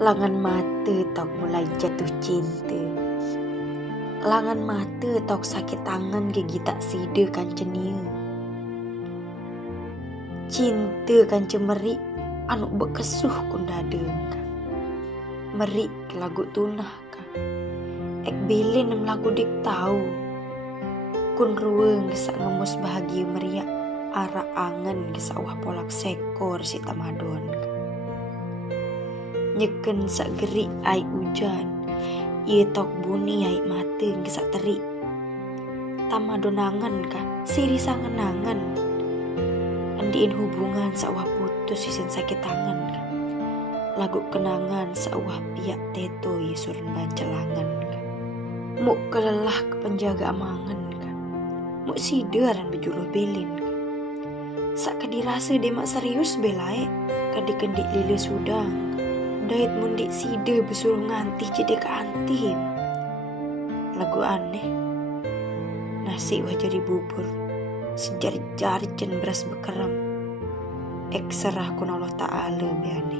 Langan mata tok mulai jatuh cinta. Langan mata tok sakit tangan gigi tak sida kan cenia. Cinta kan cemerik anu bekesuh kun dadeng. Merik lagu tunah ka. Ek bilin nem lagu dik tahu. Kun ruang gisa ngemus bahagia meriak. Ara angen gisa wah polak sekor si tamadon ka. Nyeken sak gerik ai hujan. Ia tok buni ai mata gisa terik. Tamadonangan ka siri sangenangan. Andiin hubungan sawah putus isin sakit tangan ka. Lagu kenangan sawah piak teto yesurun bancelangan ka. Muk kelelah ke penjaga amangan ka. Muk sidaran bejuluh belin ka. Sak kedirasa demak serius belae kadikendik lile sudang. Dait mundik sida besuruh ngantih jadi keantim. Lagu aneh. Nasi wah jadi bubur. Sejari-jari cen beras bekeram. Ek serah kun Allah Ta'ala biane.